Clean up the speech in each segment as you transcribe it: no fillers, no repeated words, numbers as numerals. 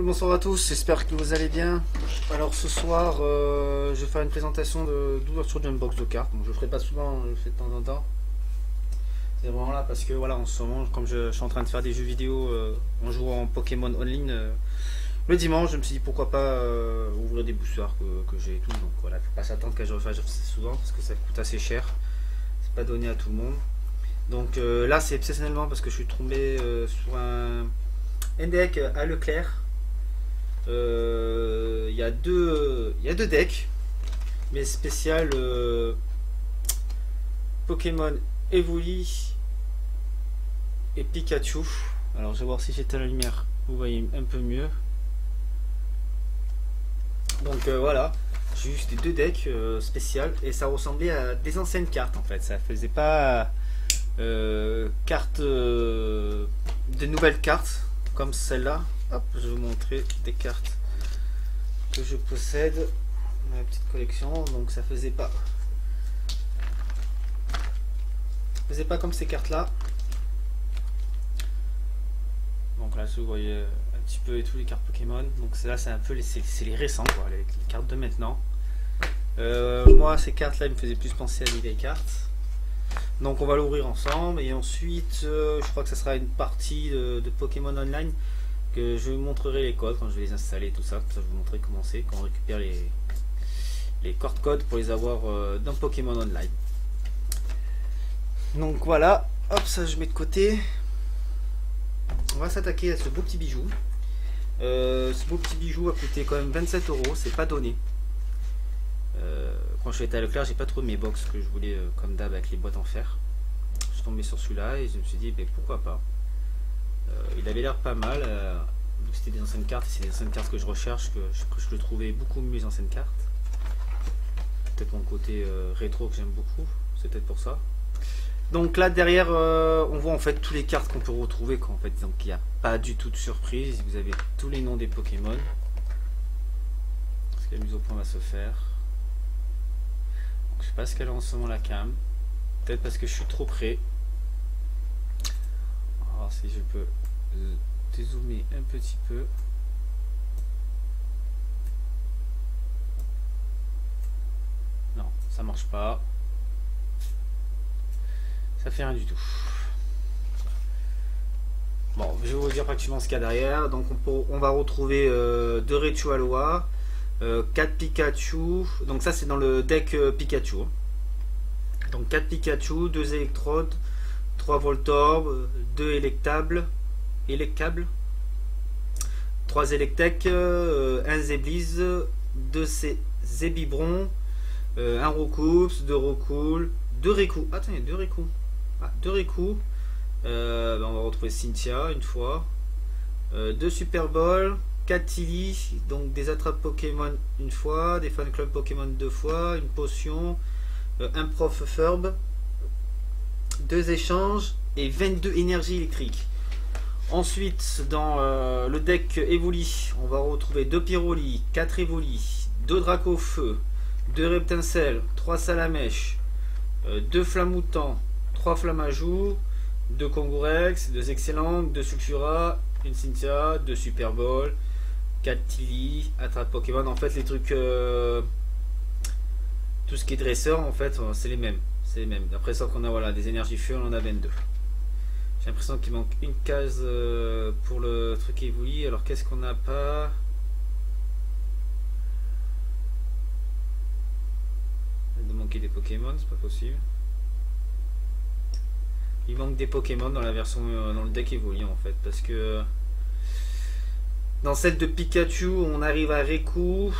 Bonsoir à tous, j'espère que vous allez bien. Alors ce soir, je vais faire une présentation d'ouverture d'une box de cartes. Bon, je le ferai pas souvent, je le fais de temps en temps. C'est vraiment là parce que voilà, en ce moment, comme je suis en train de faire des jeux vidéo en jouant en Pokémon Online, le dimanche, je me suis dit pourquoi pas ouvrir des boosters que j'ai et tout. Donc voilà, faut pas s'attendre que je refasse souvent parce que ça coûte assez cher. C'est pas donné à tout le monde. Donc là, c'est exceptionnellement parce que je suis tombé sur un deck à Leclerc. Il y a deux decks, mais spécial Pokémon Evoli et Pikachu. Alors je vais voir si j'éteins la lumière, vous voyez un peu mieux. Donc voilà, j'ai juste des deux decks spéciales et ça ressemblait à des anciennes cartes en fait. Ça faisait pas cartes de nouvelles cartes comme celle-là. Hop, je vais vous montrer des cartes que je possède dans ma petite collection. Donc ça faisait pas comme ces cartes là. Donc là vous voyez un petit peu et tous les cartes Pokémon. Donc là c'est un peu c'est les récents quoi, les cartes de maintenant. Moi ces cartes là ils me faisaient plus penser à des vieilles cartes. Donc on va l'ouvrir ensemble et ensuite je crois que ça sera une partie de Pokémon Online que je vous montrerai les codes quand je vais les installer, tout ça. Je vais vous montrer comment c'est, quand on récupère les codes pour les avoir dans Pokémon Online. Donc voilà, hop, ça je mets de côté. On va s'attaquer à ce beau petit bijou. Ce beau petit bijou a coûté quand même 27 euros, c'est pas donné. Quand je suis allé à Leclerc, j'ai pas trouvé mes box que je voulais comme d'hab avec les boîtes en fer. Je suis tombé sur celui-là et je me suis dit, ben, pourquoi pas. Il avait l'air pas mal. C'était des anciennes cartes, et c'est des anciennes cartes que je recherche, que je le trouvais beaucoup mieux les anciennes cartes. Peut-être mon côté rétro que j'aime beaucoup, c'est peut-être pour ça. Donc là derrière, on voit en fait toutes les cartes qu'on peut retrouver, quoi, en fait. Donc il n'y a pas du tout de surprise. Vous avez tous les noms des Pokémon. Est-ce que la mise au point va se faire? Donc, je sais pas ce qu'elle a en ce moment la cam. Peut-être parce que je suis trop près. Alors si je peux dézoomer un petit peu. Non, ça marche pas. Ça fait rien du tout. Bon, je vais vous dire pratiquement ce qu'il y a derrière. Donc on va retrouver 2 Raichu Alola, 4 Pikachu. Donc ça c'est dans le deck Pikachu. Donc 4 Pikachu, 2 électrodes, 3 Voltorb, 2 électables, 3 Electek, 1 Zeblis, 2 Zebibron, 1 Roucoups, 2 Roucoule, 2 Riku. Attends, il y a 2 Riku. Ah, 2 Riku. On va retrouver Cynthia une fois. 2 Super Bowl, 4 Tilly, donc des attrapes Pokémon une fois, des fan club Pokémon 2 fois, une potion, un prof Ferb, 2 échanges et 22 énergies électriques. Ensuite, dans le deck Evoli, on va retrouver 2 Pyroli, 4 Evoli, 2 Draco Feu, 2 Reptincelle, 3 Salamèche, 2 Flammoutant, 3 Flammajou, 2 Kongourex, 2 Excellent, 2 Sulfura, une Cynthia, 2 Super Bowl, 4 Tilly, attrape Pokémon. En fait, les trucs, tout ce qui est dresseur, en fait, c'est les mêmes. C'est les mêmes. Après ça, qu'on a voilà, des énergies feu, on en a 22. J'ai l'impression qu'il manque une case pour le truc Evoli. Alors qu'est-ce qu'on n'a pas? Il doit manquer des Pokémon, c'est pas possible. Il manque des Pokémon dans la version dans le deck Evoli en fait, parce que dans celle de Pikachu on arrive à Raikou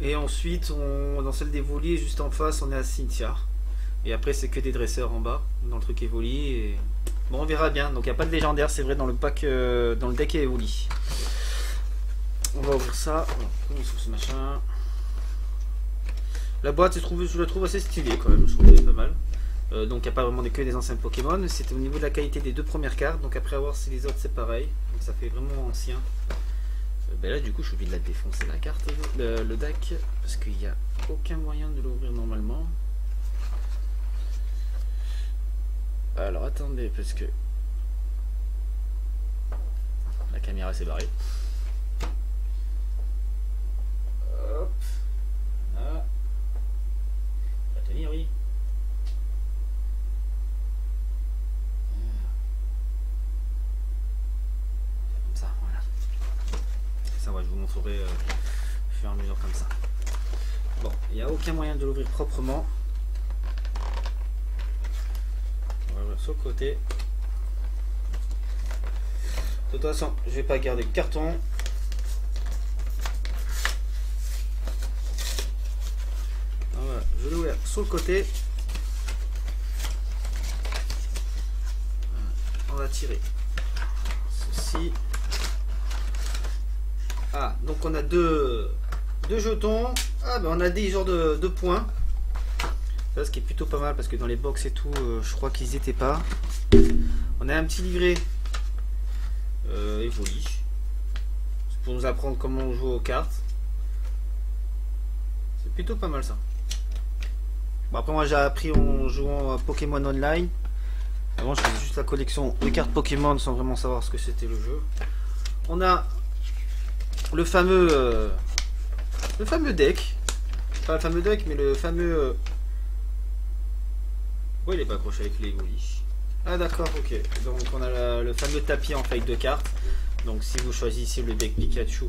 et ensuite dans celle d'Evoli juste en face on est à Cynthia. Et après c'est que des dresseurs en bas dans le truc Evoli et bon on verra bien. Donc il n'y a pas de légendaire, c'est vrai, dans le pack dans le deck Evoli. On va ouvrir ça. On ouvre ce machin. La boîte je la trouve assez stylée quand même, je trouve qu'elle est pas mal. Donc il n'y a pas vraiment que des anciens Pokémon. C'était au niveau de la qualité des 2 premières cartes. Donc après avoir si les autres c'est pareil. Donc ça fait vraiment ancien. Ben là du coup je suis obligé de la défoncer la carte, le deck. Parce qu'il n'y a aucun moyen de l'ouvrir normalement. Alors attendez parce que la caméra s'est barrée. montrerai au fur et à mesure comme ça. Bon, il n'y a aucun moyen de l'ouvrir proprement. On va l'ouvrir sur le côté. De toute façon, je vais pas garder le carton. Voilà, je vais l'ouvrir sur le côté. On va tirer ceci. Ah, donc on a deux jetons. Ah ben on a des genres de points. Ça, ce qui est plutôt pas mal parce que dans les box et tout, je crois qu'ils n'y étaient pas. On a un petit livret Evoli. C'est pour nous apprendre comment on joue aux cartes. C'est plutôt pas mal ça. Bon, après moi j'ai appris en jouant à Pokémon Online. Avant je faisais juste la collection de cartes Pokémon sans vraiment savoir ce que c'était le jeu. On a le fameux deck. Pas le fameux deck mais le fameux... Ouais, il est pas accroché avec les Evoli. Ah d'accord, ok. Donc on a le fameux tapis en feuille de cartes. Donc si vous choisissez le deck Pikachu,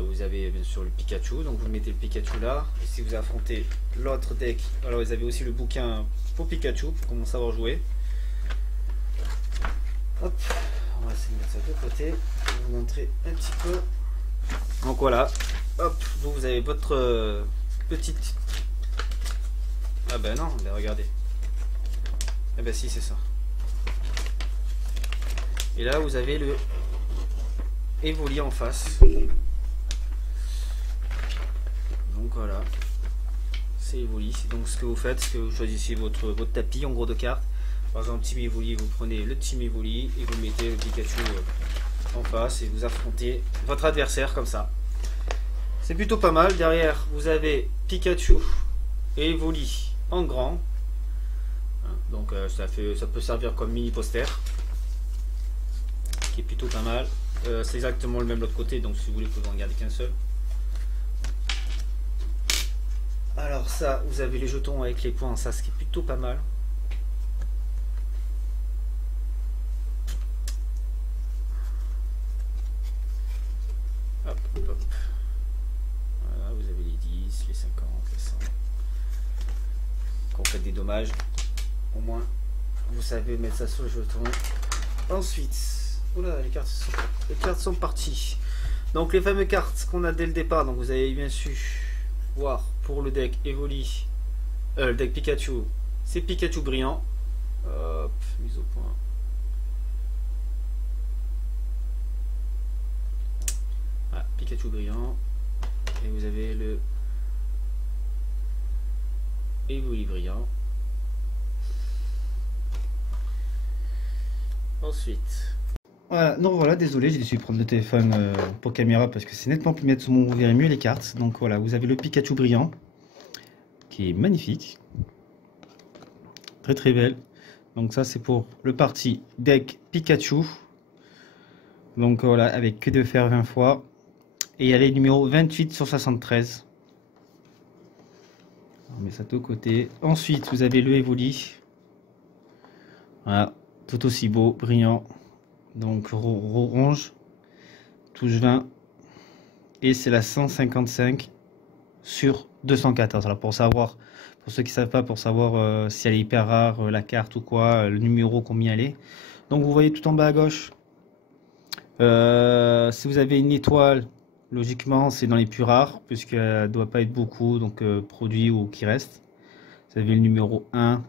vous avez bien sûr le Pikachu. Donc vous mettez le Pikachu là. Et si vous affrontez l'autre deck, alors vous avez aussi le bouquin pour Pikachu pour commencer à savoir jouer. Hop, on va essayer de mettre ça de côté. Je vais vous montrer un petit peu. Donc voilà. Hop, vous avez votre petite... Ah ben non, ben regardez. Ah ben si, c'est ça. Et là vous avez le Evoli en face. Donc voilà, c'est Evoli. Donc ce que vous faites, c'est que vous choisissez votre tapis en gros de cartes. Par exemple Team Evoli, vous prenez le Team Evoli et vous mettez le Pikachu en face et vous affrontez votre adversaire comme ça. C'est plutôt pas mal. Derrière vous avez Pikachu et Evoli en grand. Donc ça peut servir comme mini poster. Qui est plutôt pas mal. C'est exactement le même de l'autre côté, donc si vous voulez, vous pouvez en garder qu'un seul. Alors ça, vous avez les jetons avec les points, ça ce qui est plutôt pas mal. Hop, hop, hop. Voilà, vous avez les 10, les 50, les 100. Quand vous faites des dommages, au moins, vous savez mettre ça sur le jeton. Ensuite... Oula, les cartes sont parties. Donc les fameuses cartes qu'on a dès le départ. Donc vous avez bien su voir pour le deck Evoli, le deck Pikachu, c'est Pikachu brillant. Hop, mise au point. Voilà, Pikachu brillant. Et vous avez le Evoli brillant. Ensuite. Voilà, donc voilà, désolé, j'ai dû prendre le téléphone pour caméra parce que c'est nettement plus mettre sur mon, vous verrez mieux les cartes. Donc voilà, vous avez le Pikachu brillant qui est magnifique, très très belle. Donc ça c'est pour le parti deck Pikachu. Donc voilà, avec que de faire 20 fois. Et il y a les numéros 28 sur 73. On met ça de côté. Ensuite, vous avez le Evoli. Voilà, tout aussi beau, brillant. Donc orange, touche 20. Et c'est la 155 sur 214. Alors pour savoir, pour ceux qui ne savent pas, pour savoir si elle est hyper rare, la carte ou quoi, le numéro, combien elle est. Donc vous voyez tout en bas à gauche. Si vous avez une étoile, logiquement c'est dans les plus rares, puisqu'elle ne doit pas être beaucoup, donc produit ou qui reste. Vous avez le numéro 1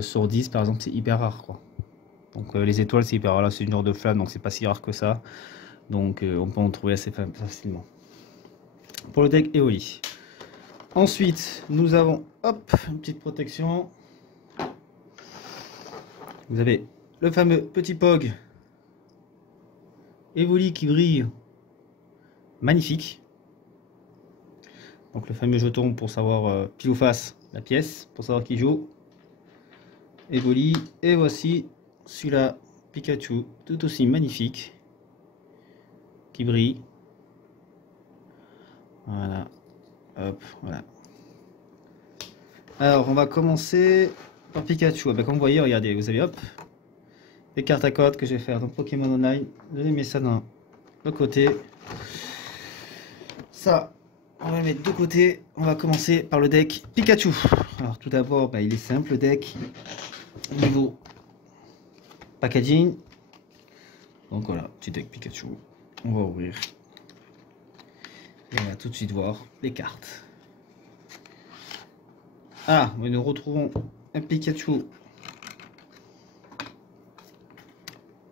sur 10 par exemple, c'est hyper rare quoi. Donc les étoiles c'est hyper rare, là c'est une genre de flamme, donc c'est pas si rare que ça. Donc on peut en trouver assez facilement. Pour le deck Evoli. Ensuite, nous avons hop, une petite protection. Vous avez le fameux petit Pog Evoli qui brille. Magnifique. Donc le fameux jeton pour savoir pile ou face la pièce, pour savoir qui joue. Evoli. Et voici celui-là, Pikachu, tout aussi magnifique. Qui brille. Voilà. Hop, voilà. Alors, on va commencer par Pikachu. Ben, comme vous voyez, regardez, vous avez hop, les cartes à code que je vais faire dans Pokémon Online. Je vais mettre ça dans le côté. ça, on va le mettre de côté. On va commencer par le deck Pikachu. Alors tout d'abord, il est simple le deck. Niveau packaging. Donc voilà, petit deck Pikachu. On va ouvrir. Et on va tout de suite voir les cartes. Ah, mais nous retrouvons un Pikachu.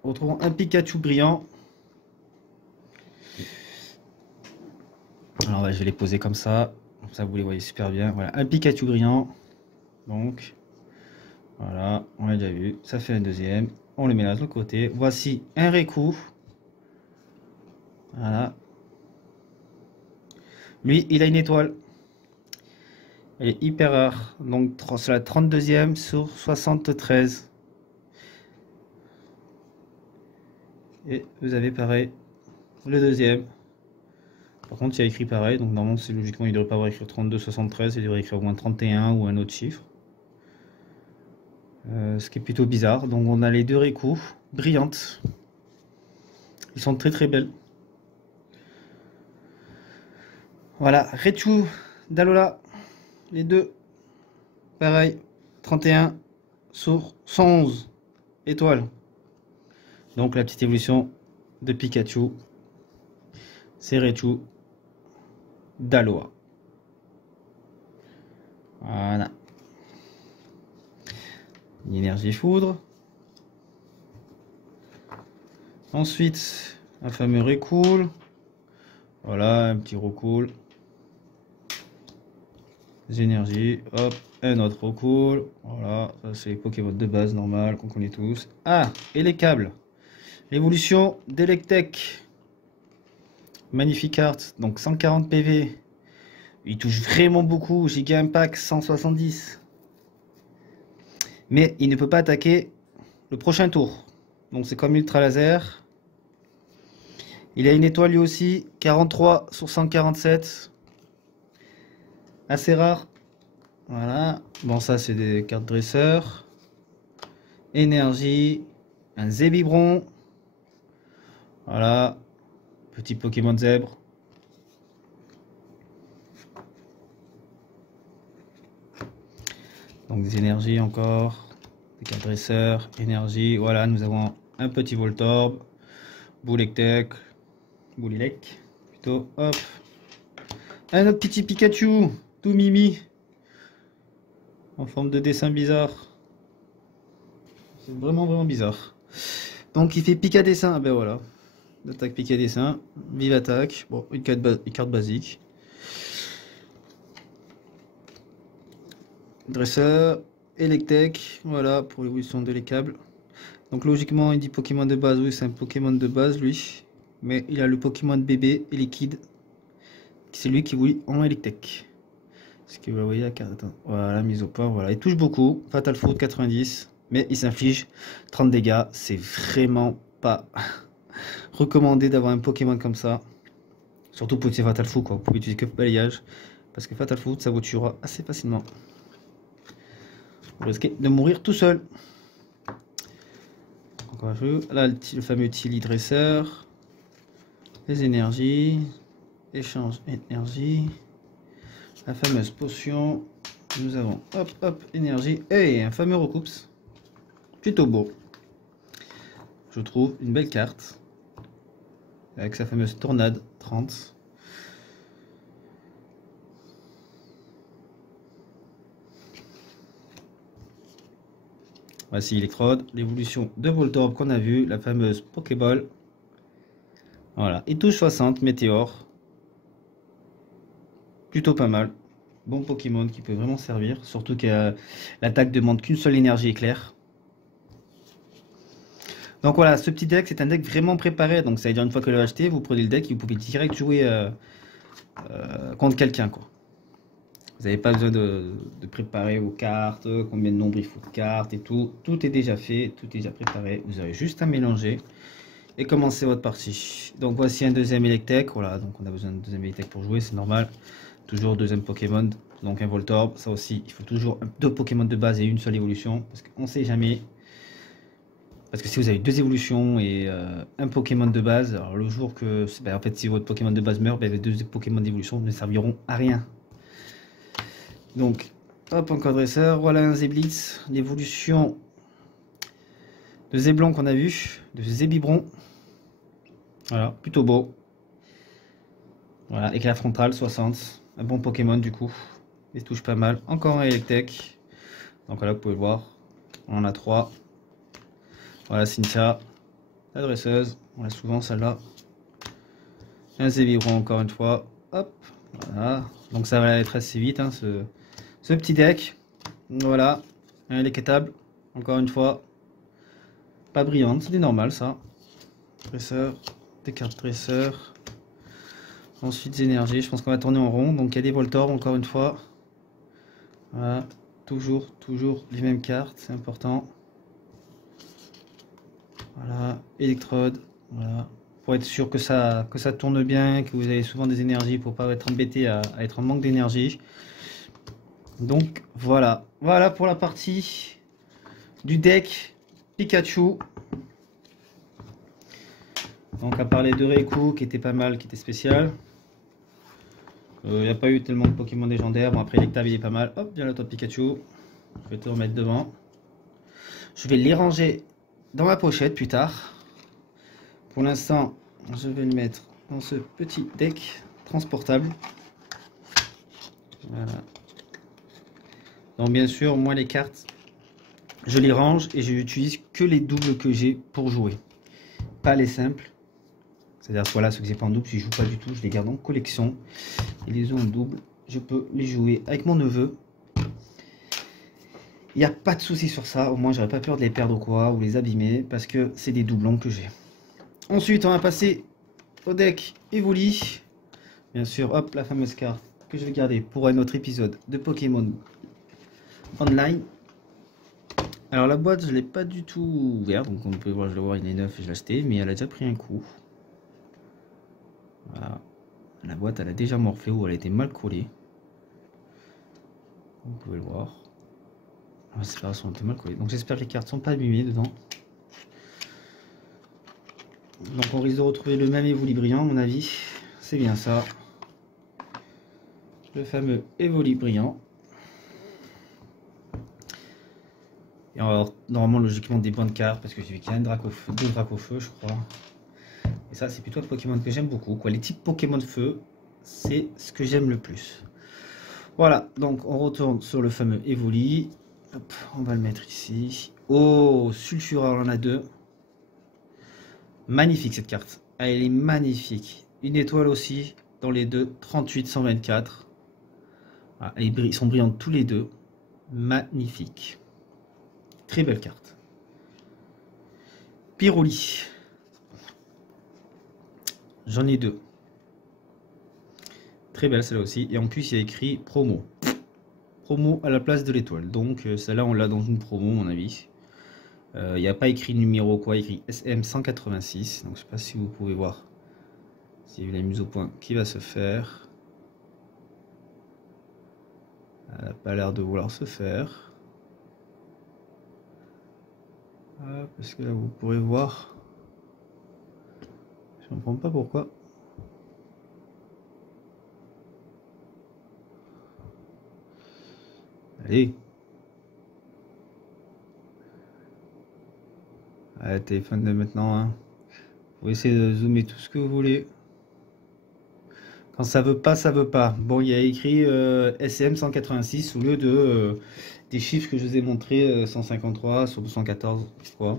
Retrouvons un Pikachu brillant. Alors je vais les poser comme ça vous les voyez super bien. Voilà, un Pikachu brillant. Donc voilà, on l'a déjà vu. Ça fait un deuxième. On le met là de l'autre côté. Voici un Raikou. Voilà. Lui, il a une étoile. Elle est hyper rare. Donc c'est la 32e sur 73. Et vous avez pareil le deuxième. Par contre, il y a écrit pareil, donc normalement, logiquement, il ne devrait pas avoir écrit 32, 73, il devrait écrire au moins 31 ou un autre chiffre. Ce qui est plutôt bizarre. Donc, on a les deux Raikou brillantes. Ils sont très très belles. Voilà, Raichu, Dalola, les deux. Pareil, 31 sur 111 étoiles. Donc, la petite évolution de Pikachu, c'est Raichu Daloa. Voilà. Une énergie foudre. Ensuite, un fameux Recool. Voilà, un petit Recool. Des énergies. Hop, un autre Recool. Voilà, ça c'est les Pokémon de base normal qu'on connaît tous. Ah, et les câbles. L'évolution d'Electek. Magnifique carte, donc 140 PV. Il touche vraiment beaucoup. Giga Impact 170. Mais il ne peut pas attaquer le prochain tour. Donc c'est comme Ultra Laser. Il a une étoile lui aussi. 43 sur 147. Assez rare. Voilà. Bon, ça c'est des cartes dresseurs. Énergie. Un Zébibron. Voilà. Petit Pokémon zèbre. Donc des énergies encore. Des cartes dresseurs. Énergie. Voilà, nous avons un petit Voltorb. Boulektek. Boulilek. Plutôt. Hop. Un autre petit Pikachu. Tout mimi. En forme de dessin bizarre. C'est vraiment bizarre. Donc il fait Pika dessin. Ah ben voilà. Attaque Pika dessin. Vive attaque. Bon, une carte basique. Dresseur. Electek. Voilà pour l'évolution de les câbles. Donc logiquement il dit Pokémon de base. Oui, c'est un Pokémon de base lui. Mais il a le Pokémon bébé et liquide. C'est lui qui évolue en Electek. Ce que vous voyez la carte. Attends. Voilà, mise au point. Voilà. Il touche beaucoup. Fatal Foot 90. Mais il s'inflige 30 dégâts. C'est vraiment pas recommandé d'avoir un Pokémon comme ça. Surtout pour utiliser Fatal Foot, quoi. Vous pouvez utiliser que balayage. Parce que Fatal Foot, ça vous tuera assez facilement. Vous risquez de mourir tout seul. Encore un peu. Là, le fameux Tilly Dresseur. Les énergies. Échange énergie. La fameuse potion. Nous avons hop, énergie. Et un fameux Recoups. Plutôt beau. Je trouve une belle carte. Avec sa fameuse tornade 30. Voici Electrode, l'évolution de Voltorb qu'on a vu, la fameuse Pokéball. Voilà, il touche 60, Météore. Plutôt pas mal. Bon Pokémon qui peut vraiment servir, surtout que l'attaque demande qu'une seule énergie éclair. Donc voilà, ce petit deck c'est un deck vraiment préparé, donc ça veut dire une fois que vous l'avez acheté, vous prenez le deck et vous pouvez direct jouer contre quelqu'un, quoi. Vous n'avez pas besoin de préparer vos cartes, combien de nombre il faut de cartes et tout. Tout est déjà fait, tout est déjà préparé. Vous avez juste à mélanger et commencer votre partie. Donc voici un deuxième Electek. Voilà, donc on a besoin d'un deuxième Electek pour jouer, c'est normal. Toujours deuxième Pokémon, donc un Voltorb. Ça aussi, il faut toujours deux Pokémon de base et une seule évolution parce qu'on ne sait jamais. Parce que si vous avez 2 évolutions et un Pokémon de base, alors le jour que... en fait, si votre Pokémon de base meurt, les 2 Pokémon d'évolution ne serviront à rien. Donc, hop, encore dresseur. Voilà un Zéblitz. L'évolution de Zéblon qu'on a vu, de Zébibron. Voilà, plutôt beau. Voilà, éclair frontal 60. Un bon Pokémon du coup. Il se touche pas mal. Encore un Electek. Donc là, vous pouvez le voir. On en a 3. Voilà, Cynthia. La dresseuse. On a souvent celle-là. Un Zébibron encore une fois. Hop. Voilà. Donc ça va être assez vite, hein, ce petit deck. Voilà. Un électable. Encore une fois. Pas brillante, c'est normal ça. Dresseur. Des cartes dresseur. Ensuite, des énergies. Je pense qu'on va tourner en rond. Donc il y a des Voltorb encore une fois. Voilà. Toujours les mêmes cartes. C'est important. Voilà. Électrode. Voilà. Pour être sûr que ça tourne bien, que vous avez souvent des énergies pour pas être embêté à être en manque d'énergie. Donc voilà. Voilà pour la partie du deck Pikachu. Donc à part les 2 Raikou qui étaient pas mal, qui étaient spéciales. Il n'y a pas eu tellement de Pokémon légendaires. Bon après l'électable il est pas mal. Hop, bien le top Pikachu. Je vais te remettre devant. Je vais les ranger dans ma pochette plus tard. Pour l'instant, je vais le mettre dans ce petit deck transportable. Voilà. Donc bien sûr, moi les cartes, je les range et je n'utilise que les doubles que j'ai pour jouer. Pas les simples. C'est-à-dire voilà, ceux que j'ai pas en double, si je joue pas du tout, je les garde en collection. Et les autres en double, je peux les jouer avec mon neveu. Il n'y a pas de souci sur ça, au moins j'aurais pas peur de les perdre ou quoi, ou les abîmer, parce que c'est des doublons que j'ai. Ensuite, on va passer au deck Evoli. Bien sûr, hop, la fameuse carte que je vais garder pour un autre épisode de Pokémon Online. Alors la boîte, je l'ai pas du tout ouverte, donc on peut voir, je le vois, il est neuf et je l'ai acheté, mais elle a déjà pris un coup. Voilà. La boîte, elle a déjà morflé ou elle a été mal collée. Vous pouvez le voir. Les séparations ont été mal collées. Donc j'espère que les cartes sont pas abîmées dedans. Donc on risque de retrouver le même Evoli brillant à mon avis. C'est bien ça. Le fameux Evoli brillant. Et on va avoir normalement logiquement des bonnes cartes parce que j'ai vu qu'il y a un Dracofeu, 2 Dracofeu je crois. Et ça c'est plutôt le Pokémon que j'aime beaucoup. Quoi. Les types Pokémon feu, c'est ce que j'aime le plus. Voilà, donc on retourne sur le fameux Evoli. Hop, on va le mettre ici. Oh, Sulfura, on en a 2. Magnifique cette carte. Elle est magnifique. Une étoile aussi dans les deux. 38, 124. Ah, ils sont brillants tous les deux. Magnifique. Très belle carte. Pyroli. J'en ai 2. Très belle celle-là aussi. Et en plus, il y a écrit promo. Promo à la place de l'étoile. Donc celle-là, on l'a dans une promo, à mon avis. Il n'y a pas écrit numéro quoi, il y a écrit SM186. Donc je sais pas si vous pouvez voir. S'il y a eu la mise au point qui va se faire. Elle n'a pas l'air de vouloir se faire. Parce que là vous pourrez voir. Je ne comprends pas pourquoi. Allez. Allez, téléphone de maintenant. Hein. Vous pouvez essayer de zoomer tout ce que vous voulez. Quand ça veut pas, ça veut pas. Bon, il y a écrit SM186 au lieu de des chiffres que je vous ai montrés 153 sur 214, je crois.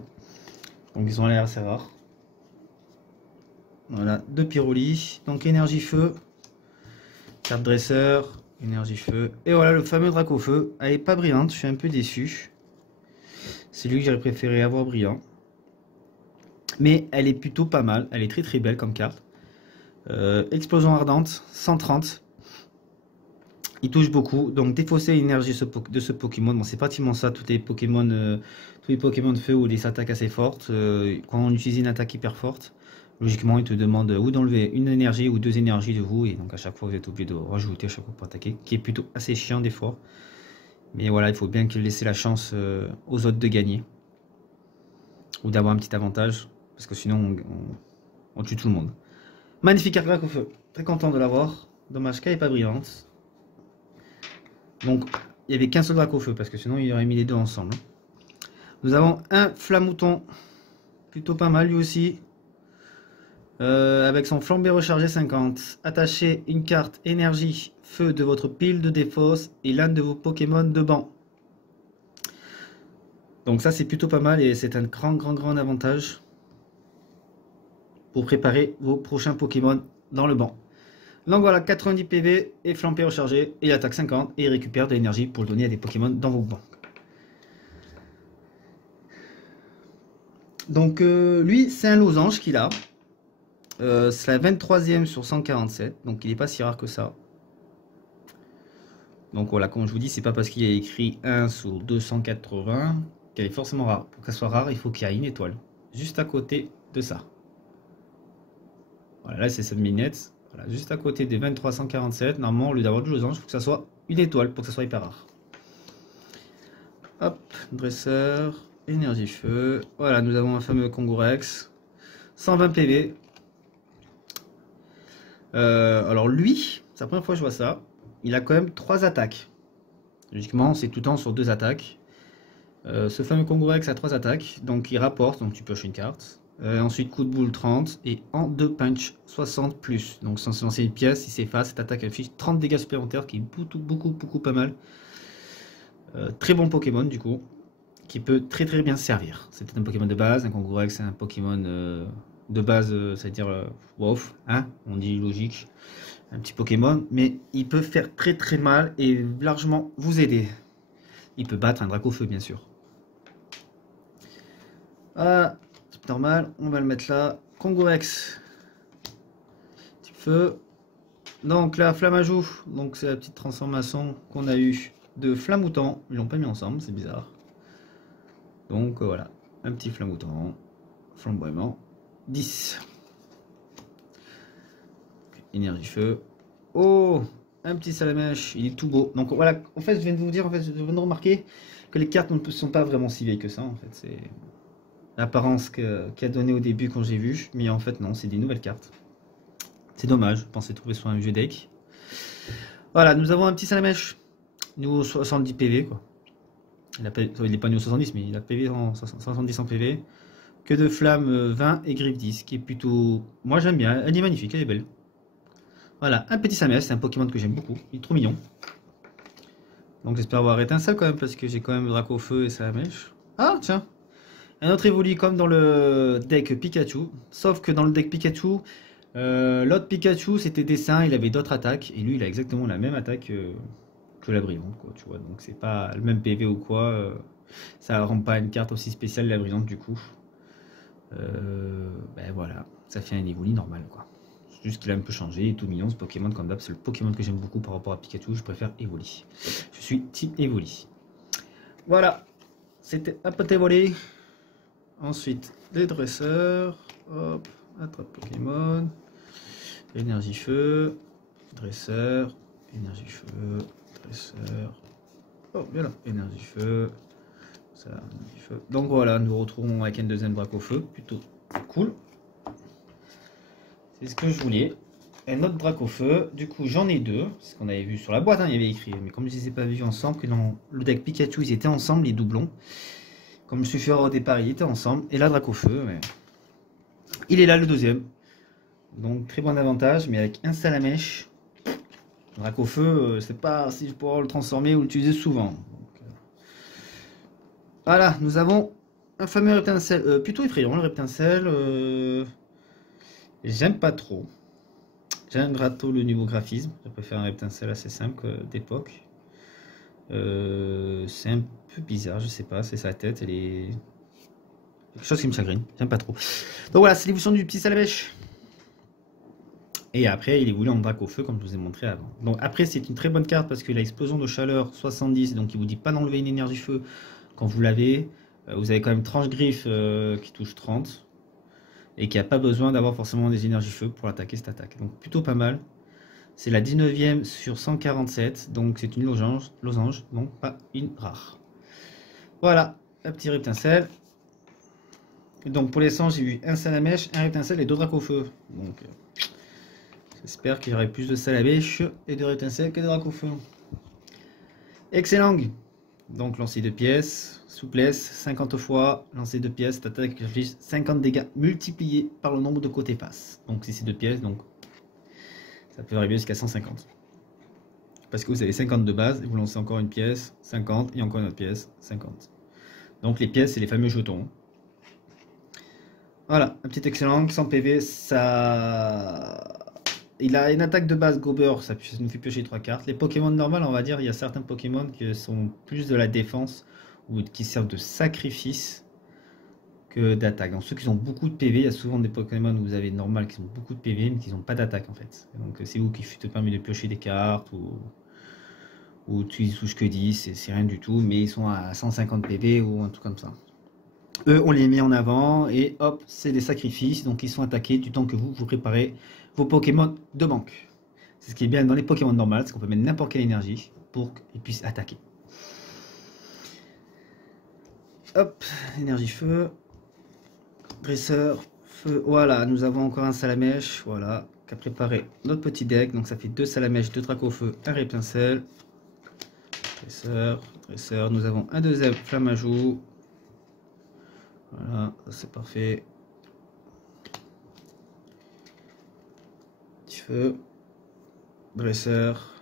Donc ils ont l'air assez rares. Voilà, 2 Pyroli. Donc énergie feu, carte dresseur, énergie feu. Et voilà le fameux Dracofeu. Elle est pas brillante, je suis un peu déçu. C'est lui que j'aurais préféré avoir brillant. Mais elle est plutôt pas mal. Elle est très très belle comme carte. Explosion ardente, 130. Il touche beaucoup. Donc défausser l'énergie de ce Pokémon. Bon, c'est pratiquement ça. Tous les Pokémon de feu ou des attaques assez fortes. Quand on utilise une attaque hyper forte, logiquement, il te demande ou d'enlever une énergie ou 2 énergies de vous. Et donc à chaque fois, vous êtes obligé de rajouter à chaque fois pour attaquer. Qui est plutôt assez chiant des fois. Mais voilà, il faut bien laisser la chance aux autres de gagner. ou d'avoir un petit avantage, parce que sinon on tue tout le monde. Magnifique carte Drac au feu, très content de l'avoir. Dommage qu'elle n'est pas brillante. Donc il n'y avait qu'un seul Drac au feu, parce que sinon il aurait mis les deux ensemble. Nous avons un Flamouton, plutôt pas mal lui aussi. Avec son flambé rechargé 50. Attachez une carte énergie feu de votre pile de défausse et l'un de vos Pokémon de banc. Donc ça c'est plutôt pas mal et c'est un grand avantage pour préparer vos prochains Pokémon dans le banc. Donc voilà, 90 PV et flambé rechargé et il attaque 50 et il récupère de l'énergie pour le donner à des Pokémon dans vos bancs. Donc lui c'est un losange qu'il a. C'est la 23e sur 147, donc il n'est pas si rare que ça. Donc voilà, comme je vous dis, c'est pas parce qu'il y a écrit 1 sur 280 qu'elle est forcément rare. Pour qu'elle soit rare, il faut qu'il y ait une étoile juste à côté de ça. Voilà, là c'est cette minette. Voilà, juste à côté des 2347. Normalement, au lieu d'avoir du losange, il faut que ça soit une étoile pour que ça soit hyper rare. Hop, dresseur, énergie feu. Voilà, nous avons un fameux Kangourex. 120 PV. Alors lui, c'est la première fois que je vois ça. Il a quand même 3 attaques. Logiquement, c'est tout le temps sur 2 attaques. Ce fameux Kangourex a 3 attaques. Donc il rapporte, donc tu pioches une carte. Ensuite, coup de boule 30. Et en 2 punch 60 plus. Donc sans se lancer une pièce, il s'efface. Cette attaque affiche 30 dégâts supplémentaires, qui est beaucoup pas mal. Très bon Pokémon du coup. Qui peut très bien servir. C'est un Pokémon de base. Un Kangourex, c'est un Pokémon... de base, c'est-à-dire WoW, hein, on dit logique, un petit Pokémon, mais il peut faire très mal et largement vous aider. Il peut battre un Drac au feu, bien sûr. Voilà, c'est normal, on va le mettre là. Kangourex, petit feu. Donc la flamme à joue, donc c'est la petite transformation qu'on a eu de Flamouton. Ils l'ont pas mis ensemble, c'est bizarre. Donc voilà, un petit Flamouton, flamboiement. 10. Énergie feu. Oh, un petit Salamèche, il est tout beau. Donc voilà, en fait, je viens de vous dire, en fait, je viens de remarquer que les cartes ne sont pas vraiment si vieilles que ça. En fait, c'est l'apparence qu'il a donné au début quand j'ai vu, mais en fait non, c'est des nouvelles cartes. C'est dommage, je pensais trouver sur un vieux deck. Voilà, nous avons un petit Salamèche, niveau 70 PV quoi. Il n'est pas niveau 70, mais il a PV en 70 en PV. Que de flamme 20 et griffe 10, qui est plutôt... Moi j'aime bien, elle est magnifique, elle est belle. Voilà, un petit Salamèche, c'est un Pokémon que j'aime beaucoup, il est trop mignon. Donc j'espère avoir étincelle quand même, parce que j'ai quand même Drac au feu et Salamèche. Ah tiens, un autre évolu comme dans le deck Pikachu, sauf que dans le deck Pikachu, l'autre Pikachu c'était dessin, il avait d'autres attaques, et lui il a exactement la même attaque que la brillante, quoi, tu vois. Donc c'est pas le même PV ou quoi, ça rend pas une carte aussi spéciale la brillante du coup. Ben voilà, ça fait un Evoli normal quoi. C'est juste qu'il a un peu changé, il est tout mignon ce Pokémon comme d'hab, c'est le Pokémon que j'aime beaucoup par rapport à Pikachu, je préfère Evoli. Je suis team Evoli. Voilà, c'était un peu Evoli. Ensuite, des dresseurs, hop, attrape Pokémon, énergie feu, dresseur, énergie feu, dresseur, oh bien là, énergie feu. Ça, donc voilà, nous retrouvons avec un deuxième Drac au feu, plutôt cool. C'est ce que je voulais. Un autre Drac au feu, du coup j'en ai 2, ce qu'on avait vu sur la boîte, hein, il y avait écrit, mais comme je ne les ai pas vus ensemble, que dans le deck Pikachu ils étaient ensemble, les doublons. Comme je suis fait au départ, ils étaient ensemble, et là Drac au feu, mais... il est là le deuxième. Donc très bon avantage, mais avec un Salamèche, Drac au feu, c'est pas si je pourrais le transformer ou l'utiliser souvent. Voilà, nous avons un fameux Reptincelle, plutôt effrayant le Reptincelle, j'aime pas trop. J'aime grato le niveau graphisme, je préfère un Reptincelle assez simple d'époque. C'est un peu bizarre, je sais pas, c'est sa tête, elle est... quelque chose qui me chagrine, j'aime pas trop. Donc voilà, c'est l'évolution du petit Salamèche. Et après, il évolue en Drac au feu, comme je vous ai montré avant. Donc après, c'est une très bonne carte parce qu'il a explosion de chaleur 70, donc il vous dit pas d'enlever une énergie feu quand vous l'avez. Vous avez quand même tranche griffe qui touche 30 et qui n'a pas besoin d'avoir forcément des énergies feu pour attaquer cette attaque. Donc plutôt pas mal. C'est la 19e sur 147, donc c'est une losange, donc pas une rare. Voilà, la petite Reptincelle. Et donc pour l'instant, j'ai eu un Salamèche, un Rétincelle et 2 Dracofeu. Donc j'espère qu'il y aurait plus de Salamèche et de Rétincelle que de Dracofeu. Excellent. Donc lancer 2 pièces, souplesse 50 fois, lancer 2 pièces, attaque 50 dégâts multipliés par le nombre de côtés face. Donc si c'est 2 pièces, donc ça peut arriver jusqu'à 150. Parce que vous avez 50 de base, et vous lancez encore une pièce, 50, et encore une autre pièce, 50. Donc les pièces, c'est les fameux jetons. Voilà, un petit excellent, 100 PV, ça... Il a une attaque de base Gober, ça nous fait piocher 3 cartes. Les Pokémon normales, on va dire, il y a certains Pokémon qui sont plus de la défense, ou qui servent de sacrifice, que d'attaque. Dans ceux qui ont beaucoup de PV, il y a souvent des Pokémon où vous avez normal qui ont beaucoup de PV, mais qui n'ont pas d'attaque en fait. Donc c'est vous qui te permet de piocher des cartes, ou tu touches que 10, c'est rien du tout, mais ils sont à 150 PV ou un truc comme ça. Eux, on les met en avant et hop, c'est des sacrifices, donc ils sont attaqués du temps que vous préparez vos Pokémon de banque. C'est ce qui est bien dans les Pokémon normales, c'est qu'on peut mettre n'importe quelle énergie pour qu'ils puissent attaquer. Hop, énergie feu, dresseur, feu, voilà, nous avons encore un Salamèche, voilà, qui a préparé notre petit deck, donc ça fait 2 Salamèches, 2 Dracofeu, un Rétincelle. Dresseur, nous avons un deuxième Flammajou. Voilà, c'est parfait. Petit feu. Dresseur.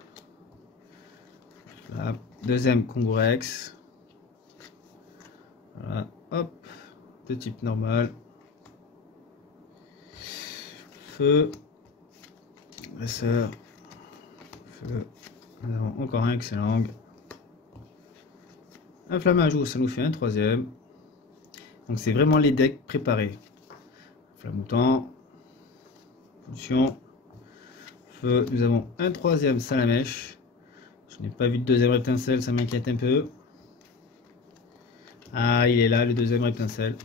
Voilà. Deuxième Kongourex. Voilà, hop. De type normal. Feu. Dresseur. Feu. Nous avons encore un excellent. Un Flammajou, ça nous fait un troisième. Donc c'est vraiment les decks préparés. Flamoutant. Fonction. Feu. Nous avons un troisième Salamèche. Je n'ai pas vu de deuxième Rétincelle, ça m'inquiète un peu. Ah, il est là, le deuxième Rétincelle.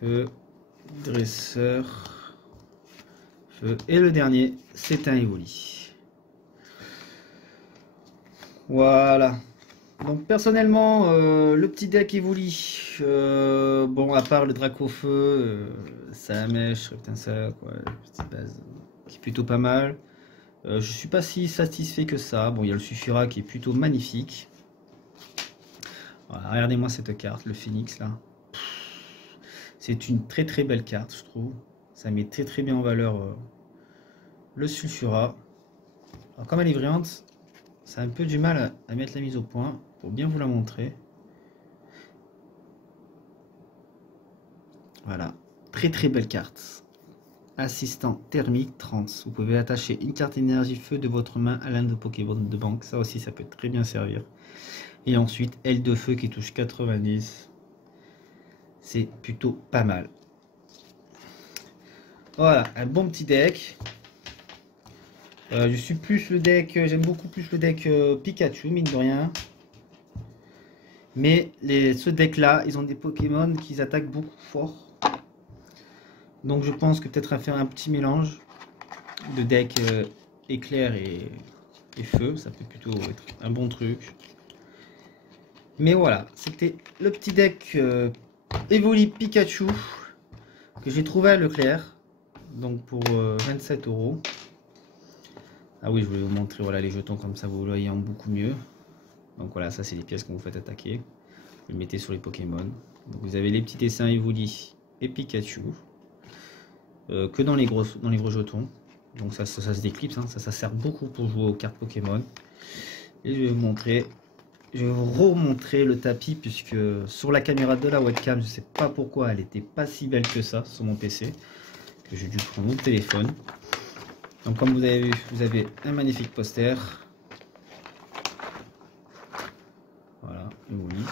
Feu. Dresseur. Feu. Et le dernier, c'est un Evoli. Voilà. Donc personnellement, le petit deck Evoli, bon à part le Dracofeu, Salamèche, Rétincelle, quoi, petite base qui est plutôt pas mal. Je suis pas si satisfait que ça. Bon, il y a le Suffira qui est plutôt magnifique. Voilà, regardez-moi cette carte, le Phoenix là. C'est une très très belle carte, je trouve. Ça met très très bien en valeur le Sulfura. Alors comme elle est brillante, c'est un peu du mal à mettre la mise au point pour bien vous la montrer. Voilà, très très belle carte. Assistant thermique 30. Vous pouvez attacher une carte énergie feu de votre main à l'un de Pokémon de banque. Ça aussi, ça peut très bien servir. Et ensuite, aile de feu qui touche 90. C'est plutôt pas mal. Voilà, un bon petit deck. Je suis plus le deck, j'aime beaucoup plus le deck Pikachu, mine de rien. Mais ce deck là, ils ont des Pokémon qui attaquent beaucoup fort. Donc je pense que peut-être à faire un petit mélange de deck éclair et feu, ça peut plutôt être un bon truc. Mais voilà, c'était le petit deck Evoli Pikachu que j'ai trouvé à Leclerc. Donc pour 27 €. Ah oui, je voulais vous montrer voilà, les jetons comme ça, vous le voyez en beaucoup mieux. Donc voilà, ça c'est les pièces qu'on vous fait attaquer. Vous le mettez sur les Pokémon. Donc vous avez les petits dessins Evoli et Pikachu. Que dans les gros jetons. Donc ça se déclipse, hein. Ça sert beaucoup pour jouer aux cartes Pokémon. Et je vais vous montrer. Je vais vous remontrer le tapis puisque sur la caméra de la webcam, je ne sais pas pourquoi elle n'était pas si belle que ça sur mon PC. Que j'ai dû prendre mon téléphone. Donc comme vous avez vu, vous avez un magnifique poster. Voilà, Evoli.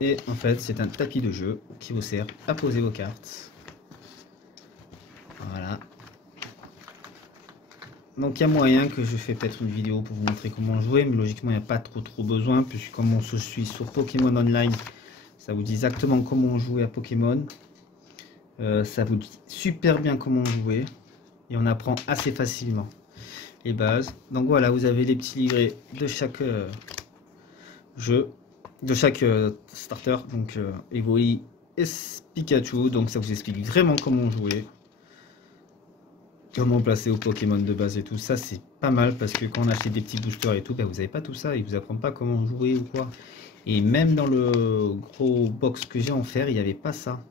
Et en fait, c'est un tapis de jeu qui vous sert à poser vos cartes. Voilà. Donc il y a moyen que je fais peut-être une vidéo pour vous montrer comment jouer, mais logiquement il n'y a pas trop besoin, puisque comme on se suit sur Pokémon Online, ça vous dit exactement comment jouer à Pokémon. Ça vous dit super bien comment jouer. Et on apprend assez facilement les bases. Donc voilà, vous avez les petits livrets de chaque jeu, de chaque starter, donc Evoli et Pikachu. Donc ça vous explique vraiment comment jouer, comment placer aux Pokémon de base et tout ça. C'est pas mal parce que quand on achète des petits boosters et tout, ben, vous n'avez pas tout ça, ils vous apprennent pas comment jouer ou quoi. Et même dans le gros box que j'ai en fer, il n'y avait pas ça.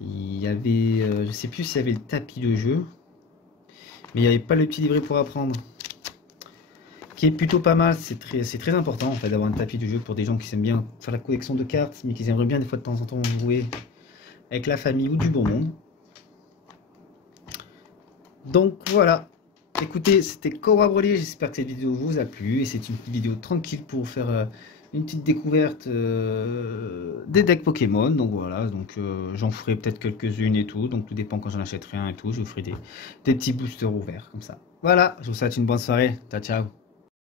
Il y avait, je sais plus s'il y avait le tapis de jeu, mais il n'y avait pas le petit livret pour apprendre. Qui est plutôt pas mal, c'est très important en fait d'avoir un tapis de jeu pour des gens qui aiment bien faire la collection de cartes, mais qui aimeraient bien des fois de temps en temps jouer avec la famille ou du bon monde. Donc voilà, écoutez, c'était Cobra Broly, j'espère que cette vidéo vous a plu, et c'est une vidéo tranquille pour faire une petite découverte des decks Pokémon. Donc voilà, donc j'en ferai peut-être quelques-unes et tout, donc tout dépend quand j'en achèterai un et tout, je vous ferai des petits boosters ouverts comme ça. Voilà, je vous souhaite une bonne soirée, ciao ciao.